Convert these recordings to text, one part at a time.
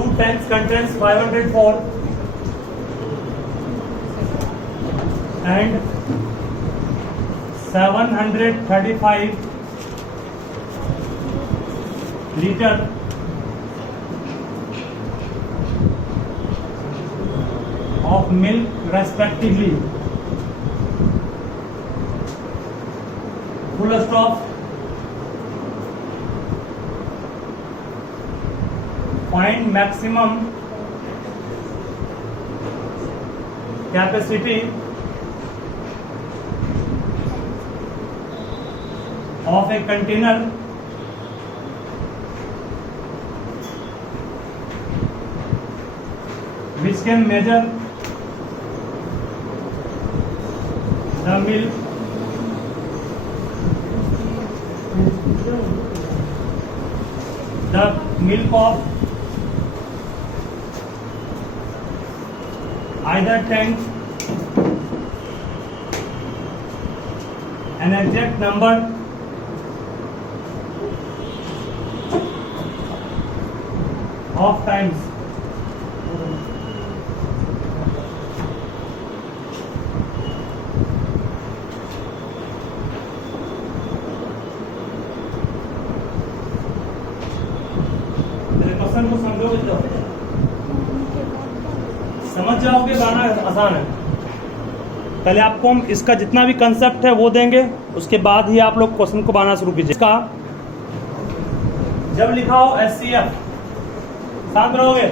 2 tanks contains 504 and 735 liter of milk respectively. Full stop. Find maximum capacity of a container which can measure the milk of either tank. An exact number of times question को समझोगे तो समझ जाओगे, गाना आसान है। पहले आपको हम इसका जितना भी कंसेप्ट है वो देंगे, उसके बाद ही आप लोग क्वेश्चन को बनाना शुरू कीजिए। इसका जब लिखा हो HCF, साथ रहोगे,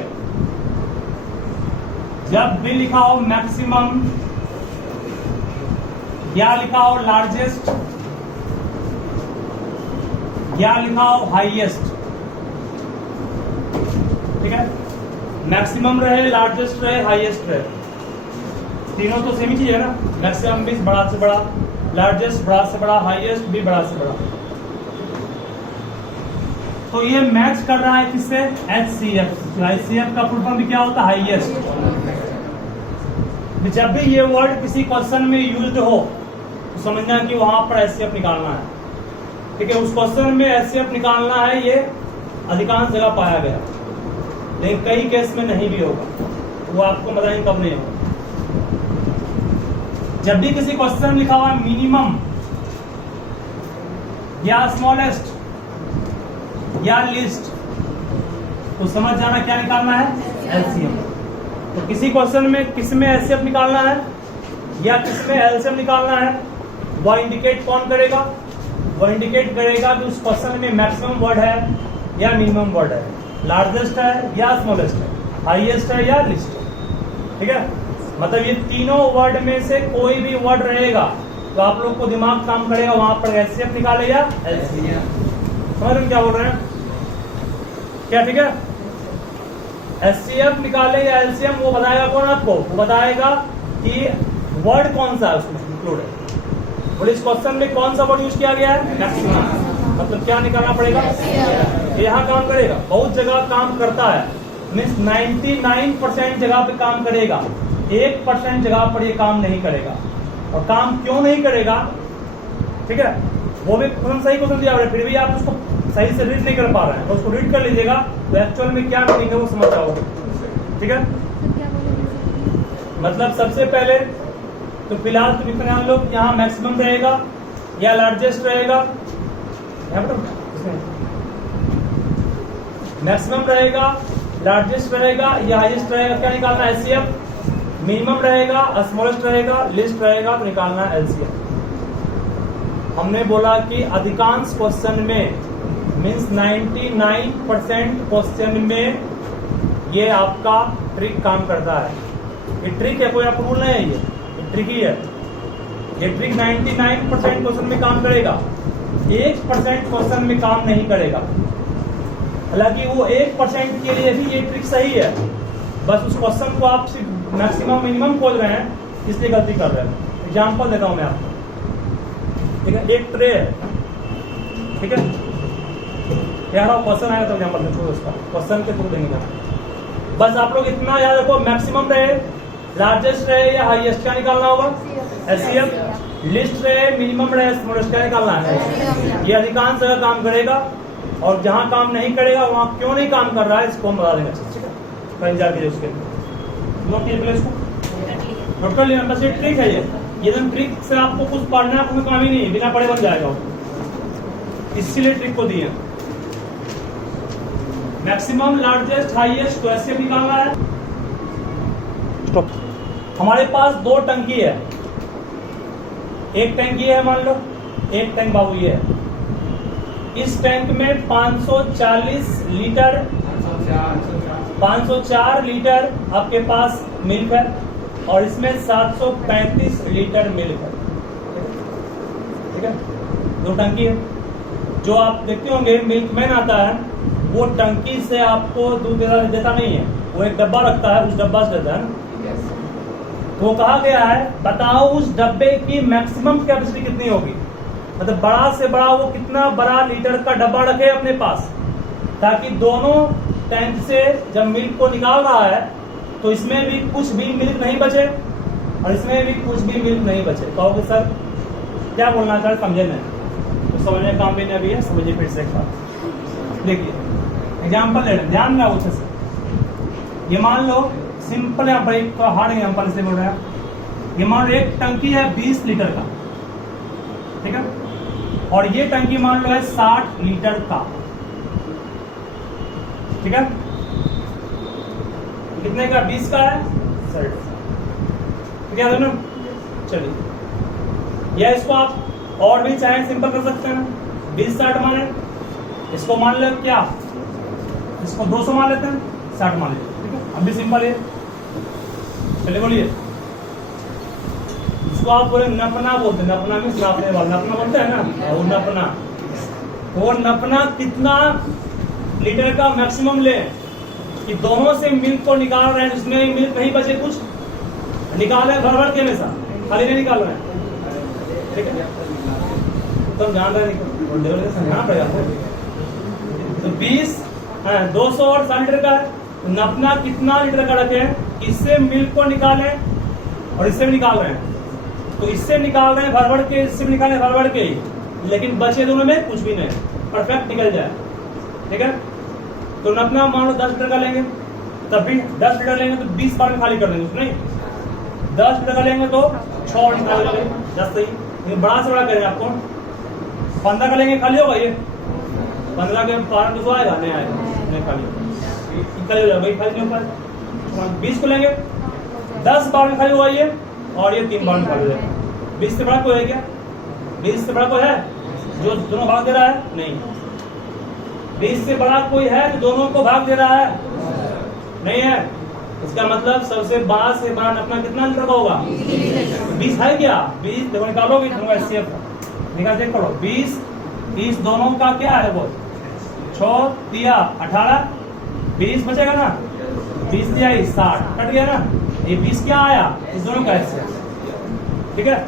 जब भी लिखा हो मैक्सिमम या लिखा हो लार्जेस्ट या लिखा हो हाईएस्ट, ठीक है, मैक्सिमम रहे, लार्जेस्ट रहे, हाईएस्ट रहे, तीनों तो सेम ही चीज है ना। मैक्सिमम भी बड़ा से बड़ा, लार्जेस्ट बड़ा से बड़ा, हाईएस्ट भी बड़ा से बड़ा। तो ये मैच कर रहा है किससे? HCF। HCF का फुल फॉर्म भी क्या होता है? हाईएस्ट। जब भी ये वर्ड किसी क्वेश्चन में यूज हो तो समझना कि वहां पर HCF निकालना है, ठीक है। उस क्वेश्चन में HCF निकालना है, ये अधिकांश जगह पाया गया, लेकिन कई केस में नहीं भी होगा, वो आपको बताएंगे कब नहीं होगा। जब भी किसी क्वेश्चन में लिखा हुआ मिनिमम या स्मॉलेस्ट या लिस्ट, तो समझ जाना क्या निकालना है? LCM। तो किसी क्वेश्चन में किस में HCF निकालना है या किस में LCM निकालना है, वह इंडिकेट कौन करेगा? वह इंडिकेट करेगा कि उस क्वेश्चन में मैक्सिमम वर्ड है या मिनिमम वर्ड है, लार्जेस्ट है या स्मॉलेस्ट है, हाईएस्ट है या लिस्ट है, ठीक है। मतलब ये तीनों वर्ड में से कोई भी वर्ड रहेगा तो आप लोग को दिमाग काम करेगा, वहां पर HCF निकाले या LCM। समझ रहे क्या बोल रहे हैं? क्या ठीक है? HCF निकाले या LCM, वो बताएगा कौन आपको? वो बताएगा कि वर्ड कौन सा है उसमें इंक्लूड है, और इस क्वेश्चन में कौन सा वर्ड यूज किया गया है? मैक्सिमम। मतलब क्या निकालना पड़ेगा? यहाँ काम करेगा, बहुत जगह काम करता है, मीन्स 99% जगह पे काम करेगा, 1% जगह पर ये काम नहीं करेगा। और काम क्यों नहीं करेगा, ठीक है, वो भी हम सही क्वेश्चन दिया, फिर भी आप उसको सही से रीड नहीं कर पा रहे हैं, तो उसको रीड कर लीजिएगा तो एक्चुअल में क्या मीनिंग है वो समझ जाओगे, ठीक है। मतलब सबसे पहले तो फिलहाल तुम इतना जान लो, यहाँ मैक्सिमम रहेगा या लार्जेस्ट रहेगा, मैक्सिमम रहेगा, लार्जेस्ट रहेगा या हाईएस्ट रहेगा, क्या निकालना है? HCF। मिनिमम रहेगा, स्मॉलेस्ट रहेगा, लिस्ट रहेगा, तो निकालना है LCM। हमने बोला कि अधिकांश क्वेश्चन में, मीन्स 99% क्वेश्चन में ये आपका ट्रिक काम करता है। ये ट्रिक है, कोई आप रूल नहीं है, ये ट्रिक ही है। ये ट्रिक 99% क्वेश्चन में काम करेगा, 1% क्वेश्चन में काम नहीं करेगा। हालांकि वो 1% के लिए भी ये ट्रिक सही है, बस उस क्वेश्चन को आप सिर्फ मैक्सिमम मिनिमम खोज रहे हैं, इसलिए गलती कर रहे हैं। एग्जाम्पल देता हूं मैं आपको, ठीक है। एक ट्रे है, ठीक है, यार क्वेश्चन आएगा तो एग्जाम्पल देखो, उसका क्वेश्चन के थ्रू देंगे। बस आप लोग इतना याद रखो, मैक्सिमम रहे, लार्जेस्ट रहे या हाईएस्ट, क्या निकालना होगा? HCF। लिस्ट रहे, मिनिमम रहे, स्मॉलेस्ट, क्या निकालना है? ये अधिकांश जगह काम करेगा, और जहां काम नहीं करेगा वहां क्यों नहीं काम कर रहा है इसको हम बता देंगे, ठीक है। तो इंतजार कीजिए उसके लिए। नोट कीजिए पहले इसको, नोट कर लिया। बस ये ट्रिक है, ये एकदम ट्रिक से आपको कुछ पढ़ना कोई काम ही नहीं है, बिना पढ़े बन जाएगा, इसीलिए ट्रिक को दिए। मैक्सिमम, लार्जेस्ट, हाईएस्ट, तो ऐसे निकालना है। स्टॉप। हमारे पास दो टंकी है, एक टंकी है मान लो, एक टैंक बाबू ये है। इस टैंक में 540 लीटर 504 लीटर आपके पास मिल्क है और इसमें 735 लीटर मिल्क है, ठीक है। दो टंकी है। जो आप देखते होंगे मिल्क मैन आता है, वो टंकी से आपको दूध देता नहीं है, वो एक डब्बा रखता है, उस डब्बा से देता है ना। तो कहा गया है बताओ उस डब्बे की मैक्सिमम कैपेसिटी कितनी होगी, मतलब बड़ा से बड़ा वो कितना बड़ा लीटर का डब्बा रखे अपने पास, ताकि दोनों टैंक से जब मिल्क को निकाल रहा है तो इसमें भी कुछ भी मिल्क नहीं बचे और इसमें भी कुछ भी मिल्क नहीं बचे। कहोगे सर क्या बोलना चाह रहे, समझे नहीं तो समझने का काम भी नहीं अभी है, समझिए फिर से एक बात। देखिए एग्जाम्पल ले लें, ध्यान में अच्छे से। ये मान लो सिंपल यहाँ पर एक तो हार्ड एग्जाम्पल से बोल रहे हैं। ये मान लो एक टंकी है 20 लीटर का, ठीक है, और ये टंकी मान लो है 60 लीटर का, ठीक है। कितने का? 20 का है 60, ठीक है ना। चलिए या इसको आप और भी चाहे सिंपल कर सकते हैं, 20-60 माने, इसको मान लो क्या, इसको 200 मान लेते हैं, 60 मान लेते हैं, ठीक है। अब भी सिंपल है। चलिए बोलिए, इसको आप बोले नपना बोलते हैं, नपना में नापने वाला नपना बोलते हैं ना, वो नपना। वो नपना कितना लीटर का मैक्सिमम ले कि दोनों से मिल्क को निकाल रहे हैं, जिसमें मिल्क नहीं बचे, कुछ निकाल रहे हैं भर के हमेशा, खाली नहीं निकाल रहे हैं, ठीक है। तो जान रहे हैं समझाना पड़ेगा। तो 20 200 और 60 लीटर का है, नपना कितना लीटर का रखे हैं, इससे मिल्क को निकालें और इससे भी निकाल रहे हैं, तो इससे निकाल रहे हैं भर के, इससे भी निकाल रहे हैं भर के, लेकिन बचे दोनों में कुछ भी नहीं, परफेक्ट निकल जाए, ठीक है। तो नपना मान लो 10 लीटर का लेंगे, तब भी 10 लीटर लेंगे तो 20 बार में खाली कर देंगे उसमें, 10 लीटर का लेंगे तो 6 बार निकाल लेंगे, 10 सही। बड़ा से बड़ा करेंगे आपको 15 का लेंगे, खाली होगा ये 15 के पार तो आएगा नहीं, आएगा नहीं, खाली खाली हो जाएगा भाई, खाली नहीं ऊपर। 20 को लेंगे 10 बार में खाली हुआ ये, और ये 3 बार में खाली हो जाएगा। 20 से बड़ा कोई है क्या? 20 से बड़ा कोई है जो दोनों भाग दे रहा है? नहीं। 20 से बड़ा कोई है जो दोनों को भाग दे रहा है? नहीं है। इसका मतलब सबसे बड़ा से बड़ा नपना कितना लीटर का होगा? 20 है क्या? 20 देखो निकालोगे, निकाल चेक करो। 20 दोनों का क्या है वो? 6 दिया 18, 20 बचेगा ना, 20 दिया 60, कट गया ना, ये 20 क्या आया इस दोनों का हिस्सा, ठीक है।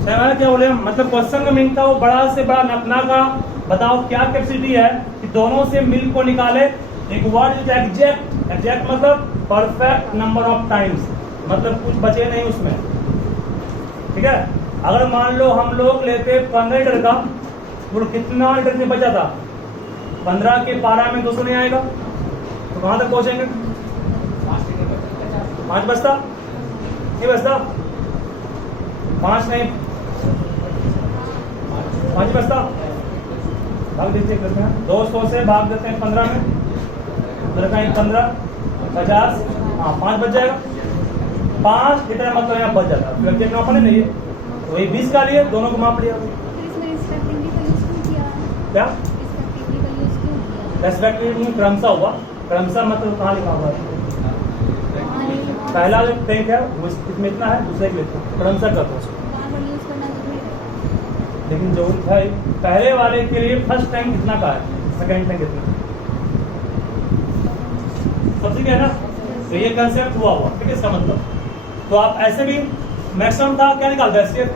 सर क्या बोले, मतलब क्वेश्चन का मीनिंग था वो बड़ा से बड़ा नपना का बताओ क्या कैपेसिटी है कि दोनों से मिल्क को निकाले। एक वर्ड एग्जैक्ट, एग्जैक्ट मतलब परफेक्ट नंबर ऑफ टाइम्स, मतलब कुछ बचे नहीं उसमें, ठीक है। अगर मान लो हम लोग लेते 15 लीटर का, वो कितना लीटर में बचा था? 15 के 12 में 200 नहीं आएगा, तो कहां तक पहुंचेंगे? 5 बचता नहीं, बचता 5 नहीं, 5 बचता, भाग देते हैं 200 से भाग देते हैं 15 में, 15 50, हाँ 5 बच जाएगा। 5 लीटर मतलब यहाँ बच जाता है, फिर नापा नहीं है, तो वही 20 का लिए दोनों को माप लिया। क्या क्रमशः हुआ? क्रमशः मतलब कहाँ लिखा हुआ है? पहला जो टैंक है वो इसमें इतना है, दूसरे के इतना, क्रमशः करते हैं। लेकिन जो है पहले वाले के लिए फर्स्ट टैंक कितना का है, सेकंड टैंक कितना, समझ गए ना। तो ये कंसेप्ट हुआ, ठीक है इसका मतलब। तो आप ऐसे भी मैक्सिमम था क्या निकालते हैं?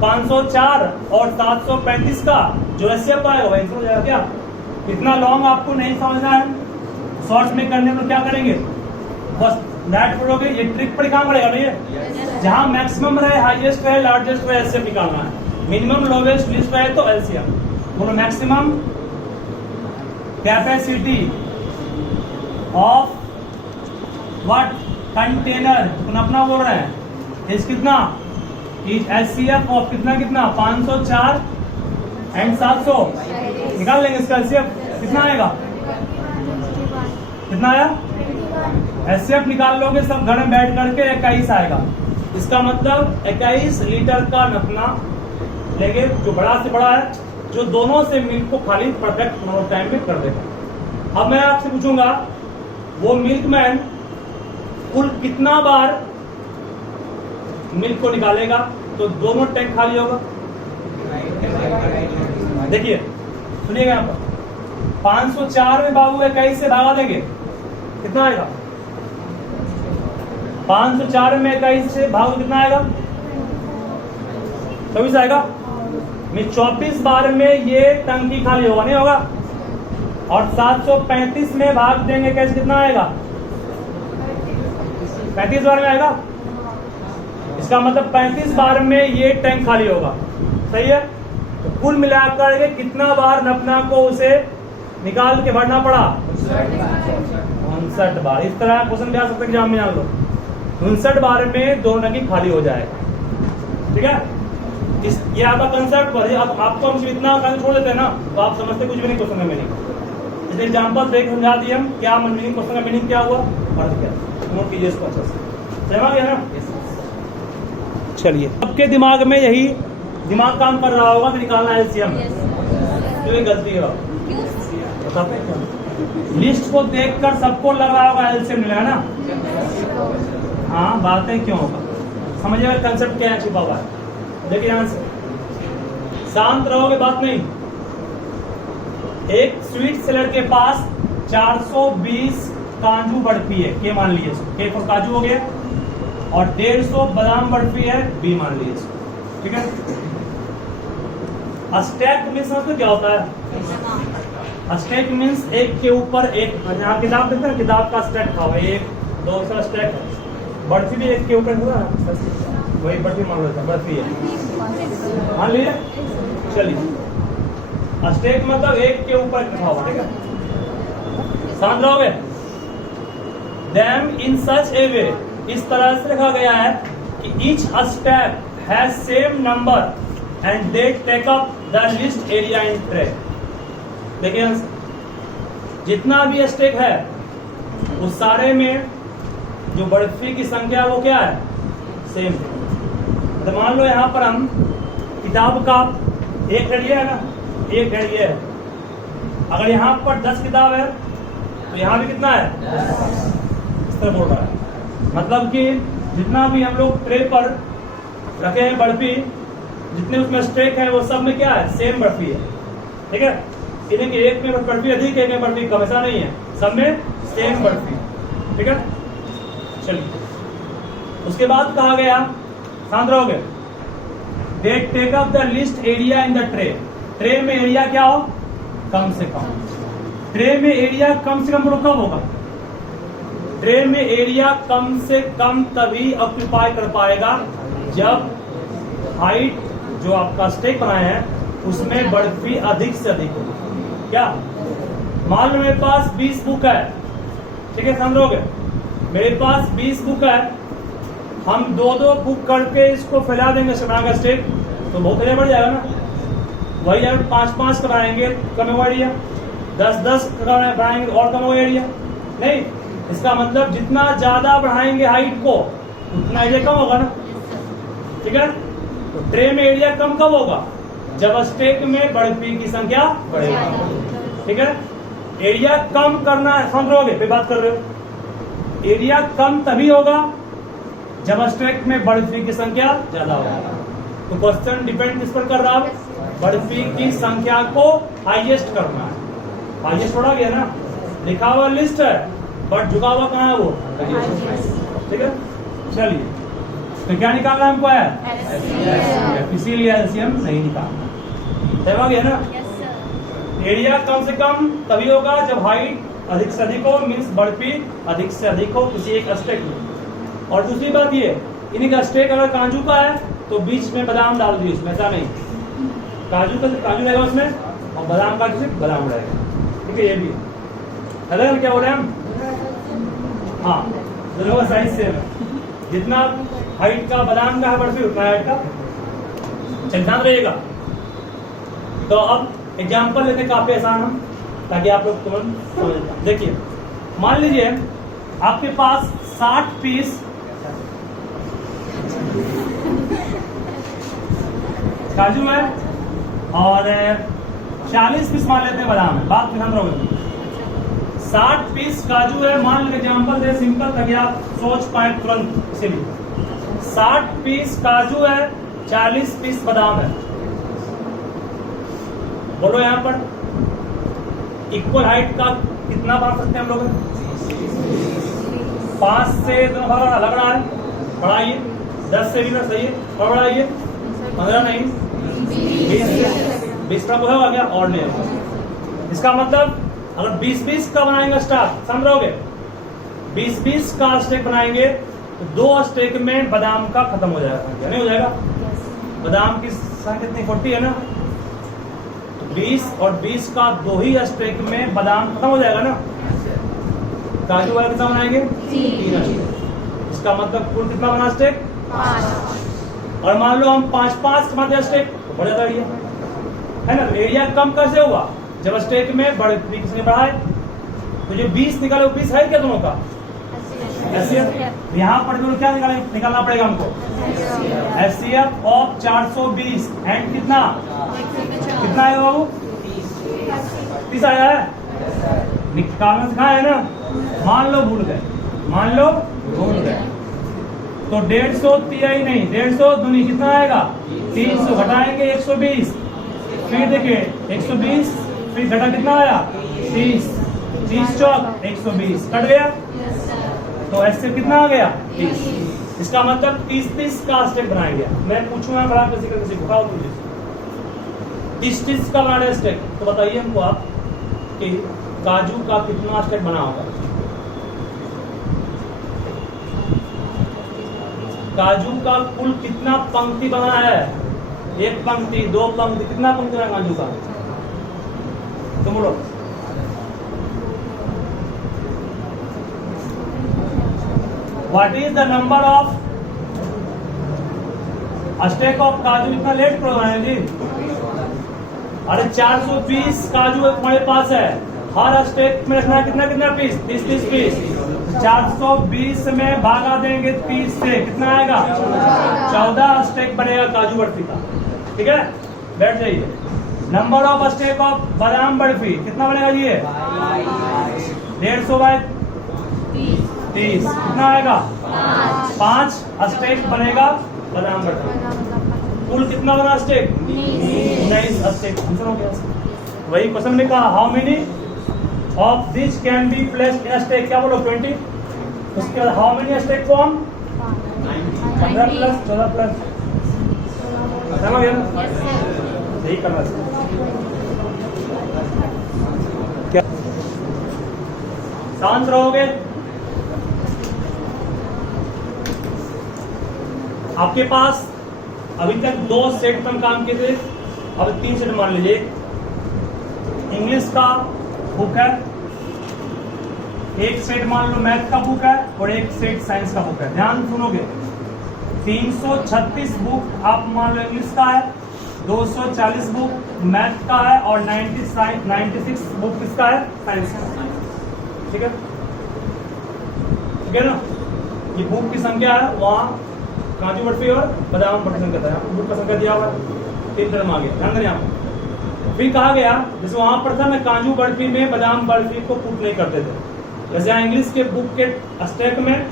504 और 735 का जो एससीएफ आएगा वही हो जाएगा क्या? इतना लॉन्ग आपको नहीं समझना है, शॉर्ट्स में करने में क्या करेंगे, बस डायरेक्ट पढ़ोगे। ये ट्रिक पर काम पड़ेगा भैया, जहां मैक्सिमम रहे, हाईएस्ट रहे, लार्जेस्ट रहे, एससीएफ निकालना है। मिनिमम, लोवेस्ट, लीस्ट रहे तो एलसीएम। बोलो maximum capacity of what container, अपना बोल रहे हैं, इस कितना इज एचसीएफ ऑफ कितना कितना 504 एंड 700 निकाल लेंगे इसका एचसीएफ कितना आएगा, कितना आया एचसीएफ निकाल लोगे सब घर में बैठ करके 21 आएगा। इसका मतलब 21 लीटर का नपना लेंगे जो बड़ा से बड़ा है, जो दोनों से मिल्क को खाली परफेक्ट टाइम पे कर देगा। अब मैं आपसे पूछूंगा वो मिल्कमैन कुल कितना बार मिल्क को निकालेगा तो दोनों टैंक खाली होगा। देखिए सुनिएगा यहाँ पर 504 में बाबू 21 से भागा देंगे कितना आएगा, 504 में 21 से भाग कितना आएगा 24 आएगा। 24 बार में ये टंकी खाली होगा नहीं होगा, और 735 में भाग देंगे कैसे कितना आएगा 35 बार में आएगा। इसका मतलब 35 बार में ये टैंक खाली होगा, सही है। तो कुल मिलाकर के कितना बार नपना को उसे निकाल के भरना पड़ा 59 बार। इस तरह क्वेश्चन भी आ सकता है एग्जाम में, जान लो 59 बार में दोनों टंकी खाली हो जाएगा, ठीक है। ये आपका कंसेप्ट पर है। अब आपको हम इतना छोड़ देते हैं ना तो आप समझते कुछ भी नहीं क्वेश्चन का मीनिंग। इसलिए एग्जाम्पल देख समझा दिए हम क्या मीनिंग, क्वेश्चन का मीनिंग क्या हुआ और क्या, नोट कीजिए इसको अच्छे से, समझ गया ना। चलिए आपके दिमाग में यही दिमाग काम कर रहा होगा कि निकालना है एलसीएम, तो ये गलती है। लिस्ट को देखकर सबको लग रहा होगा एलसीएम मिलेगा ना, हाँ बातें क्यों होगा, समझिएगा कंसेप्ट क्या है छिपा हुआ है। देखिए यहां से शांत रहोगे, बात नहीं। एक स्वीट सेलर के पास 420 काजू बर्फी है, के मान लीजिए इसको, के फॉर काजू हो गया, और 150 बादाम बर्फी है, बी मान लीजिए इसको, ठीक है। स्टैक मीन्स समझते क्या होता है, स्टैक मीन्स एक के ऊपर एक, यहाँ किताब देखते हैं किताब का स्टैक था, 1 2 सा स्टैक है, बर्फी भी एक के ऊपर हुआ, वही बर्फी मान लेते हैं, बर्फी है मान लीजिए। चलिए स्टैक मतलब एक के ऊपर लिखा हुआ, ठीक है। समझ रहोगे, them in such a way, इस तरह से लिखा गया है कि each step has same number and they take up the list area in tray। देखिए जितना भी स्टेक है उस सारे में जो बर्फी की संख्या वो क्या है, सेम है। तो मान लो यहाँ पर हम किताब का एक हेड है ना, एक हेड ये है, अगर यहाँ पर 10 किताब है तो यहाँ भी कितना है, इस तरह बोल रहा है। मतलब कि जितना भी हम लोग ट्रे पर रखे हैं बर्फी, जितने उसमें स्टेक है वो सब में क्या है, सेम बर्फी है, ठीक है। इन्हें कि एक में बर्फी अधिक है, एक में बर्फी कम, ऐसा नहीं है, सब में सेम बर्फी, ठीक है। चलिए उसके बाद कहा गया, शांत रहोगे, they take up the least area in the tray। Tray में एरिया क्या हो, कम से कम। ट्रे में एरिया कम से कम कब होगा, ट्रे में एरिया कम से कम तभी ऑक्यूपाई कर पाएगा जब हाइट जो आपका स्टेक बनाए हैं उसमें बर्फी अधिक से अधिक होगी। क्या मान लो मेरे पास 20 बुक है, ठीक है, समझोगे, मेरे पास 20 बुक है, हम 2-2 बुक करके इसको फैला देंगे बना स्टेक, तो बहुत एरिया बढ़ जाएगा ना। वही अगर 5-5 कराएंगे कम होगा एरिया, 10-10 बढ़ाएंगे और कम होगा एरिया, नहीं। इसका मतलब जितना ज्यादा बढ़ाएंगे हाइट को उतना एरिया कम होगा ना, ठीक है। तो ट्रे में एरिया कम कब होगा, जब स्टेक में बर्फी की संख्या बढ़ेगी, ठीक है। एरिया कम करना है, समझ रहे हो, बात कर रहे हो, एरिया कम तभी होगा जब स्टेक में बर्फी की संख्या ज्यादा होगा। तो क्वेश्चन डिपेंड किस पर कर रहा है, बर्फी की संख्या को हाईएस्ट करना है। हाईएस्ट पढ़ा गया ना, लिखा हुआ लिस्ट है बट झुका हुआ कहाँ है वो, ठीक है। चलिए तो क्या निकालना हमको है, इसीलिए एलसीएम नहीं निकालना, समझ गया ना। एरिया कम से कम तभी होगा जब हाइट अधिक से अधिक हो, मीन्स बर्फी अधिक से अधिक हो किसी एक स्टेक में। और दूसरी बात ये, इन्हीं का स्टेक अगर काजू का है तो बीच में बादाम डाल दिए उसमें, ऐसा नहीं, काजू का काजू रहेगा उसमें और बादाम का सिर्फ बादाम रहेगा, ठीक है। ये भी अलग क्या बोल रहे हैं हम, हाँ। दोनों का साइज सेम है। जितना हाइट का बादाम का है बर्फी उतना हाइट का। चल ध्यान रहिएगा। तो अब एग्जाम्पल लेते काफी आसान है ताकि आप लोग तुरंत समझ जाए। देखिए मान लीजिए आपके पास 60 पीस काजू है और 40 पीस मान लेते हैं बादाम है। बात ध्यान रखोगे। 60 पीस काजू है, मान लीजिए एग्जाम्पल दे सिंपल ताकि आप सोच पाए तुरंत। इसीलिए 60 पीस काजू है, 40 पीस बादाम है। बोलो यहाँ पर इक्वल हाइट का कितना बना सकते हैं हम लोग? 5 से तो लग रहा है, बढ़ाइए। 10 से भी ना सही है, और बढ़ाइए। 15 नहीं, 20 का हो गया और नहीं होगा। इसका मतलब अगर 20-20 का बनाएंगे स्टाक, समझ रहोगे? 20-20 का स्टेक बनाएंगे तो 2 स्टेक में बादाम का खत्म हो जाएगा, नहीं हो जाएगा? बादाम की संख्या कितनी 40 है ना, तो 20 और 20 का 2 ही स्टेक में बादाम खत्म हो जाएगा ना। काजू वाला कितना बनाएंगे? 3। इसका मतलब कुल कितना बना स्टेक? 5। और मान लो हम 5-5 का स्टेक तो बढ़ जाता है ना। एरिया कम कैसे हुआ? जब स्टेक में बड़े किसने बढ़ाए तो जो 20 निकाले वो 20 है क्या दोनों का? यहाँ पर जो क्या निकालना पड़ेगा हमको? HCF ऑफ 420 एंड कितना आएगा बाबू? 30 आया है। निकालना सिखाया है ना। मान लो भूल गए तो 150 तिहाई नहीं, 150 दूनी कितना आएगा? 300 घटाएंगे 120, फिर देखिए 120 फिर घटा कितना आया? 30 चौक 120 कट गया तो ऐसे कितना आ गया? 30। इसका मतलब 30 का स्टेक बनाया गया। मैं पूछूंगा बड़ा किसी सिखाओ तुझे 30 का बना स्टेक। तो बताइए हमको आप कि काजू का कितना स्टेक बना होगा? काजू का कुल कितना पंक्ति बना है? 1 पंक्ति, 2 पंक्ति, कितना पंक्ति है काजू का? तुम बोलो। What is the number of stack of काजू? इतना लेट करो जी। अरे 420 काजू हमारे पास है, हर स्टेक में रखना कितना पीस? 30 पीस। 420 में भागा देंगे 30 से, कितना आएगा? 14 स्टेक बनेगा काजू बर्फी का। ठीक है, बैठ जाइए। नंबर ऑफ स्टेक ऑफ बादाम बर्फी कितना बनेगा जी? 150 बाय 30 कितना आएगा? 5 स्टेक बनेगा बादाम बर्फी। कुल कितना बना स्टेक? 19 स्टेक। आंसर हो गया। वही क्वेश्चन में कहा how many of this can be placed in stack? क्या बोलो? 20। उसके बाद how many stack form? 15 plus 14 plus, समझ गया ना? यही करना चाहिए। क्या शांत रहोगे? आपके पास अभी तक 2 सेट पर काम किए थे, अब 3 सेट मान लीजिए। इंग्लिश का बुक है, एक सेट मान लो मैथ का बुक है और एक सेट साइंस का बुक है। ध्यान सुनोगे। 336 बुक आप मान लो इंग्लिश का है, 240 बुक मैथ का है और 96 बुक किसका है? साइंस का। ठीक है ना? ये बुक की संख्या है, वहाँ काजू बर्फी और बादाम बर्फी संख्या है। बुक का संख्या दिया हुआ है 3 टर्म आ गया। ध्यान दें आप। फिर कहा गया जैसे वहां पर था ना काजू बर्फी में बादाम बर्फी को पुट नहीं करते थे, वैसे यहाँ इंग्लिश के बुक के स्टेक में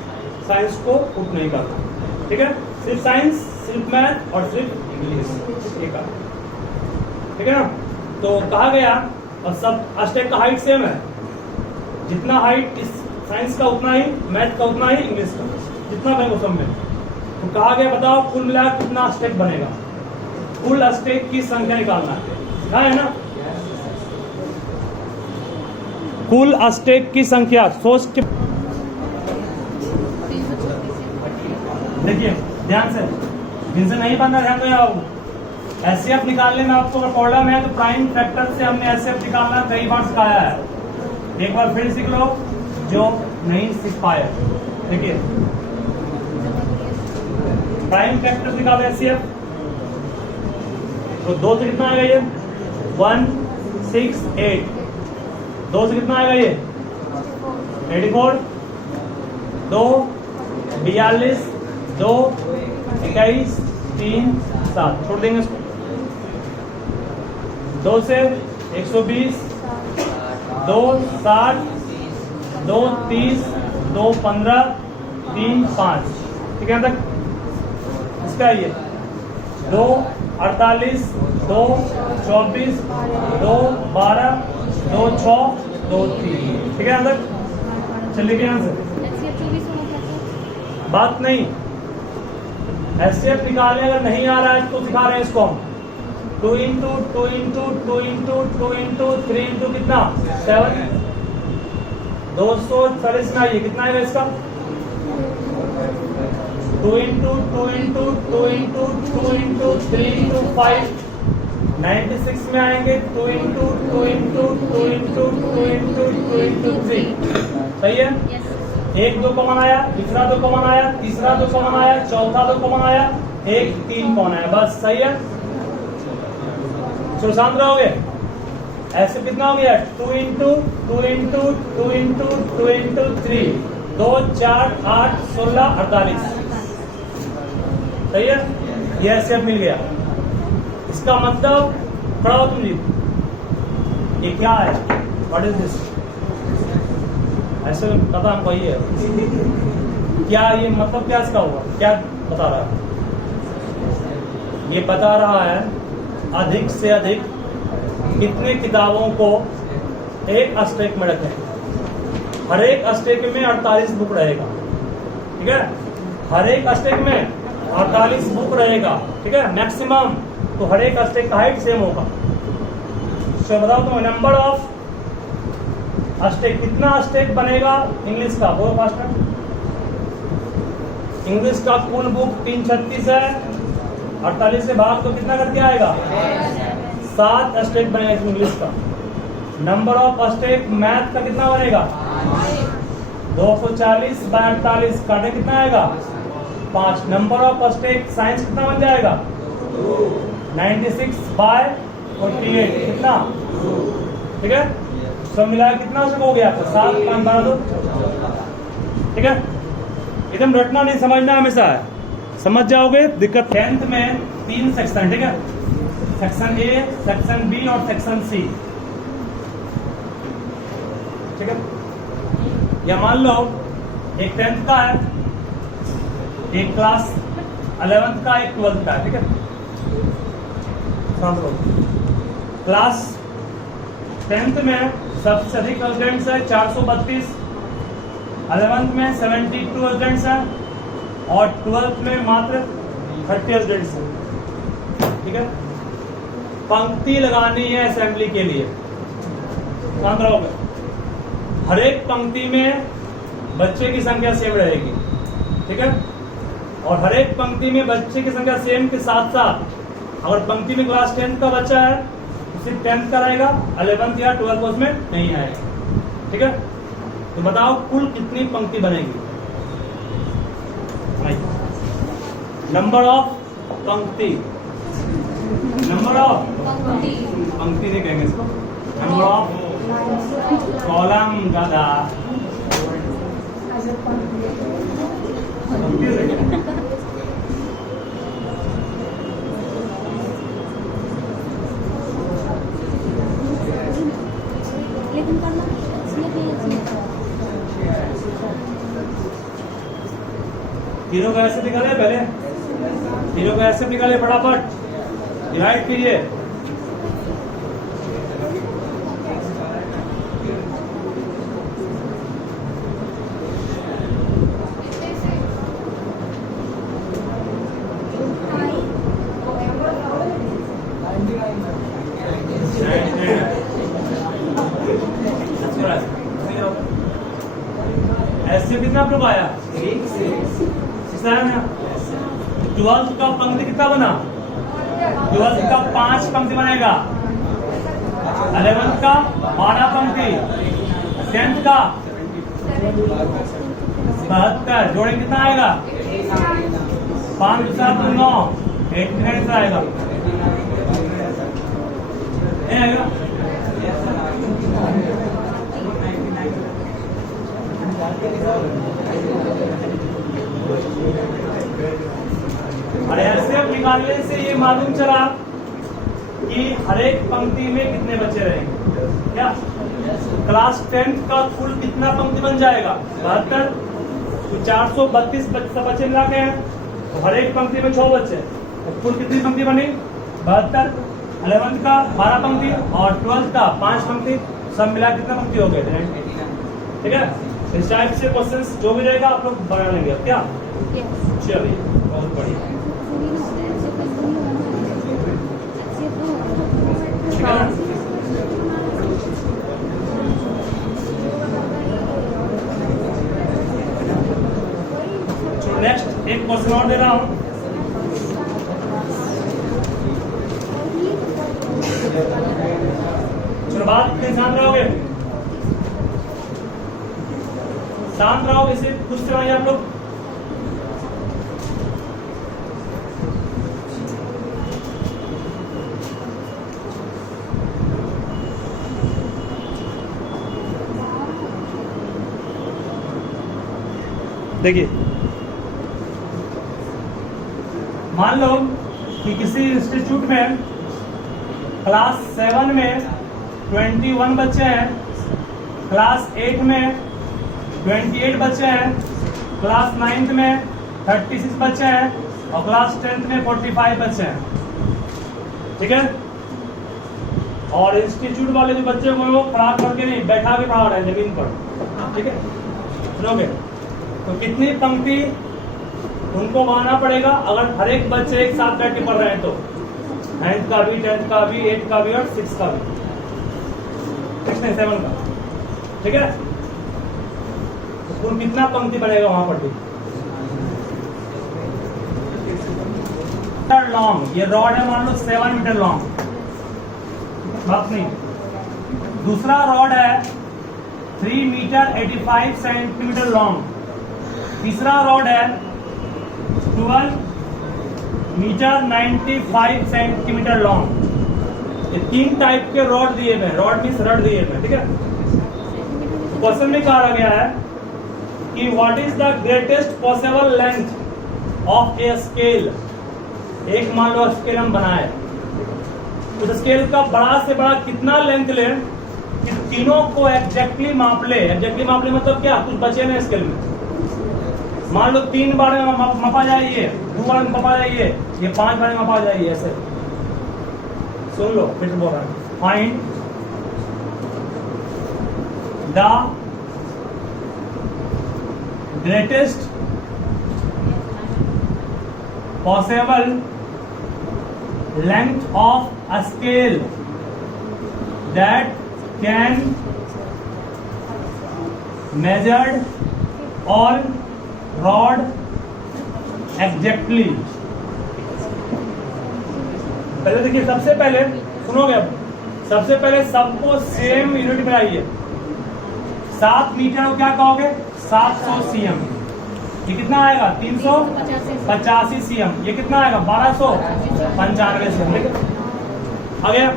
साइंस को पुट नहीं करता। ठीक है, सिर्फ साइंस, सिर्फ मैथ और सिर्फ इंग्लिश, ठीक है ना? तो कहा गया और सब स्टेक का हाइट सेम है। जितना हाइट इस साइंस का उतना ही, मैथ का उतना ही, इंग्लिश का जितना बनेगा सब में। तो कहा गया बताओ कुल मिला कितना स्टेक बनेगा? कुल स्टेक की संख्या निकालना है ना? कुल स्टेक की संख्या सोच के देखिए ध्यान से, दिन से नहीं बनना, ध्यान दो। एचसीएफ निकालने में आपको प्रॉब्लम है तो प्राइम फैक्टर से हमने एचसीएफ निकालना कई बार सिखाया है। एक बार फिर सीख लो जो नहीं सीख पाए। देखिए प्राइम फैक्टर निकालो एचसीएफ, तो 2 से कितना आएगा ये 168, 2 से कितना आएगा ये 84, 2 42, 2 21, 3 7, छोड़ देंगे इसको। 2 से 120, 2 60, 2 30, 2 15, 3 5, ठीक है तक इसका ये 2 48, 2 24, 2 12, 2 6, 2 3, ठीक है तक चलिए के यहाँ से बात नहीं। एचसीएफ निकालने अगर नहीं आ रहा है तो सिखा रहे हैं इसको हम 2 into 2 into 2 into 2 into 3 into कितना 7, 240 में आइए कितना आएगा इसका 2 into 2 into 2 into 2 into 3 into 5, 96 में आएंगे 2 into 2 into 2 into 2 into 2 into 3, सही है। एक 2 कॉमन आया, दूसरा 2 कॉमन आया, तीसरा 2 कॉमन आया, चौथा 2 कॉमन आया, एक 3 कॉमन आया, बस सही है। चलो शांत रहोगे। ऐसे कितना हो गया 2 इंटू 2 इंटू 2 इंटू 2 इंटू 3, 2 4 8 16 48, सही है। ये ऐसे मिल गया। इसका मतलब खड़ा हो तुम जी, ये क्या है, व्हाट इज दिस, ऐसे पता हमको ये है क्या, ये मतलब क्या इसका हुआ, क्या बता रहा है, ये बता रहा है अधिक से अधिक कितने किताबों को एक स्टैक में रखें। हर एक स्टैक में 48 बुक रहेगा, ठीक है, हर एक स्टैक में 48 बुक रहेगा, ठीक है मैक्सिमम। तो हर एक स्टैक का हाइट सेम होगा। तो बताओ तो नंबर ऑफ स्टैक, कितना स्टैक बनेगा इंग्लिश का, बोलो फास्टर। इंग्लिश का कुल बुक 336 है, 48 से भाग तो कितना करके आएगा 7 स्टैक बनेगा इंग्लिश का। नंबर ऑफ स्टैक मैथ का कितना बनेगा 240 बाय 48 काटे कितना आएगा 5। नंबर ऑफ स्टैक साइंस कितना बन जाएगा 96 बाय 48 कितना, ठीक है। सब मिला कितना हो गया आपका 7 5 12 2, ठीक है। एकदम रटना नहीं, समझना हमेशा है, समझ जाओगे दिक्कत। 10th में 3 सेक्शन, ठीक है, सेक्शन ए, सेक्शन बी और सेक्शन सी, ठीक है। या मान लो एक 10th का है, एक क्लास 11th का, एक 12th का है, ठीक है। क्लास 10th में सबसे अधिक स्टूडेंट्स है 432, 11th में 72 स्टूडेंट्स है और 12th में मात्र 30 स्टूडेंट्स है, ठीक है। पंक्ति लगानी है असेंबली के लिए, ध्यान रखोगे। हर एक पंक्ति में बच्चे की संख्या सेम रहेगी, ठीक है। और हर एक पंक्ति में बच्चे की संख्या सेम के साथ साथ अगर पंक्ति में क्लास 10th का बच्चा है तो सिर्फ 10th का रहेगा, 11th या 12th उसमें नहीं आएगा, ठीक है। तो बताओ कुल कितनी पंक्ति बनेगी। नंबर ऑफ पंक्ति, नंबर ऑफ पंक्ति नहीं कहेंगे इसको, नंबर ऑफ कॉलम ज्यादा, तीनों का ऐसे निकाले, पहले तीनों का ऐसे निकाले, फटाफट डिवाइड कीजिए। ऐसे कितना प्रूफ आया 12th का पंक्ति कितना बना, 12th का 5 पंक्ति बनेगा, 11th का 12 पंक्ति, 10th का 72 जोड़े कितना आएगा 5 7 9 89 आएगा ये आएगा। और ऐसे अब निकालने से ये मालूम चला कि हर एक पंक्ति में कितने बच्चे रहेंगे। क्या क्लास 10 का कुल कितना पंक्ति बन जाएगा 72, तो 432 बच्चे मिला के हैं, तो हर एक पंक्ति में 6 बच्चे, तो कुल कितनी पंक्ति बनी 72। 11th का 12 पंक्ति और 12th का 5 पंक्ति, सब मिला कितना पंक्ति हो गए। ठीक है, इस टाइप से क्वेश्चंस जो भी रहेगा आप लोग बना लेंगे। अब क्या चलिए बहुत बढ़िया, ठीक है ना। नेक्स्ट एक क्वेश्चन और दे रहा हूं। चलो बात शांत रहोगे, शांत रहो, इसे कुछ समझिए आप लोग। देखिए मान लो कि किसी इंस्टीट्यूट में क्लास 7 में 21 बच्चे हैं, क्लास 8 में 28 बच्चे हैं, क्लास 9th में 36 बच्चे हैं और क्लास 10th में 45 बच्चे हैं। ठीक है, और इंस्टीट्यूट वाले जो बच्चे हैं वो खड़ा करके नहीं, बैठा के पढ़ा रहे हैं जमीन पर। ठीक है, सुनोगे तो कितनी पंक्ति उनको बनाना पड़ेगा अगर हर एक बच्चे एक साथ बैठ के पढ़ रहे हैं तो 9th का भी, 10th का भी, 8th का भी और 6th का भी, 6 नहीं 7 का। ठीक है, तो कुल कितना पंक्ति बनेगा वहां पर भी। लॉन्ग ये रॉड है, मान लो 7 मीटर लॉन्ग, बात नहीं। दूसरा रॉड है 3 मीटर 85 सेंटीमीटर लॉन्ग, तीसरा रॉड है 12 मीटर 95 सेंटीमीटर लॉन्ग। ये 3 टाइप के रॉड दिए हुए हैं, रॉड मीन्स रड दिए हुए हैं। ठीक है, क्वेश्चन में कहा गया है कि what is the greatest possible length of a scale. एक मान लो स्केल हम बनाए, उस स्केल का बड़ा से बड़ा कितना लेंथ ले कि तीनों को एग्जैक्टली माप ले। एग्जैक्टली माप ले मतलब क्या, कुछ बचे ना स्केल में। मान लो 3 बार में मापा जाए, ये 2 बार में मापा जाए, ये 5 बार में मापा जाए। ऐसे सुन लो, फिर बोल रहा है find the greatest possible length of a scale that can measured all rod exactly। पहले देखिए, सबसे पहले सुनोगे, अब सबसे पहले सबको सेम यूनिट बनाइए। 7 मीटर को क्या कहोगे 700 सीएम। ये कितना आएगा 385 सीएम। ये कितना आएगा 1295 सीएम। आ गया,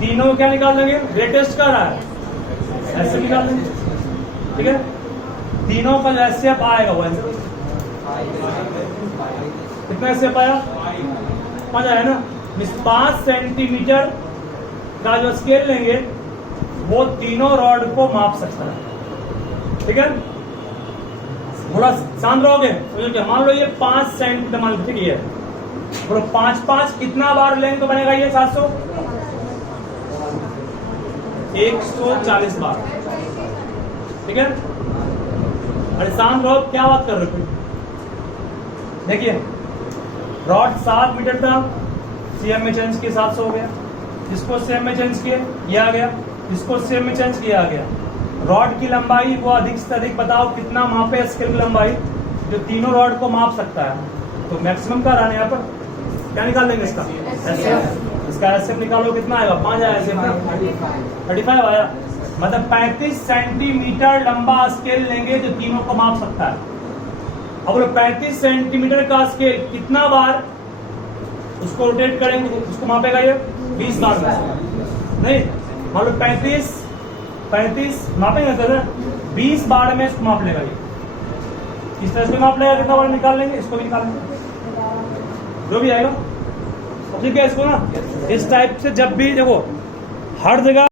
तीनों क्या निकाल देंगे, ग्रेटेस्ट का रहा है ऐसे निकाल देंगे। ठीक है, तीनों का जैसे अब आएगा वो ऐसे कितना स्टेप आया 5 आया ना। 5 सेंटीमीटर का जो स्केल लेंगे वो तीनों रॉड को माप सकता है। ठीक है, थोड़ा शांत रहोगे। मान लो ये 5 सेंटीमीटर मान लो, ठीक है, बोलो 5 कितना बार लेंगे तो बनेगा ये 700 140 बार। ठीक है, अरे शांत रहो, क्या बात कर रहे हो। देखिए रॉड 7 मीटर था, सीएम में चेंज किया 700 हो गया, इसको सीएम में चेंज किया ये आ गया, इसको सीएम में चेंज किया आ गया। रॉड की लंबाई वो अधिक से अधिक बताओ कितना मापे स्केल की लंबाई जो तीनों रॉड को माप सकता है। तो मैक्सिमम का रहने यहाँ पर क्या निकाल देंगे इसका एसएफ। इसका एसएफ निकालो कितना आएगा 5 आया, 35 आया। मतलब 35 सेंटीमीटर लंबा स्केल लेंगे जो तीनों को माप सकता है। अब बोलो 35 सेंटीमीटर का स्केल कितना बार उसको रोटेट करेंगे, उसको मापेगा ये 20 बार में, नहीं मान लो 35 मापेंगे सर, 20 बार में इसको माप लेगा ये। इस तरह से माप लेगा, कितना बार निकाल लेंगे, इसको भी निकाल लेंगे, जो भी आएगा। ठीक है, इसको ना इस टाइप से जब भी देखो हर जगह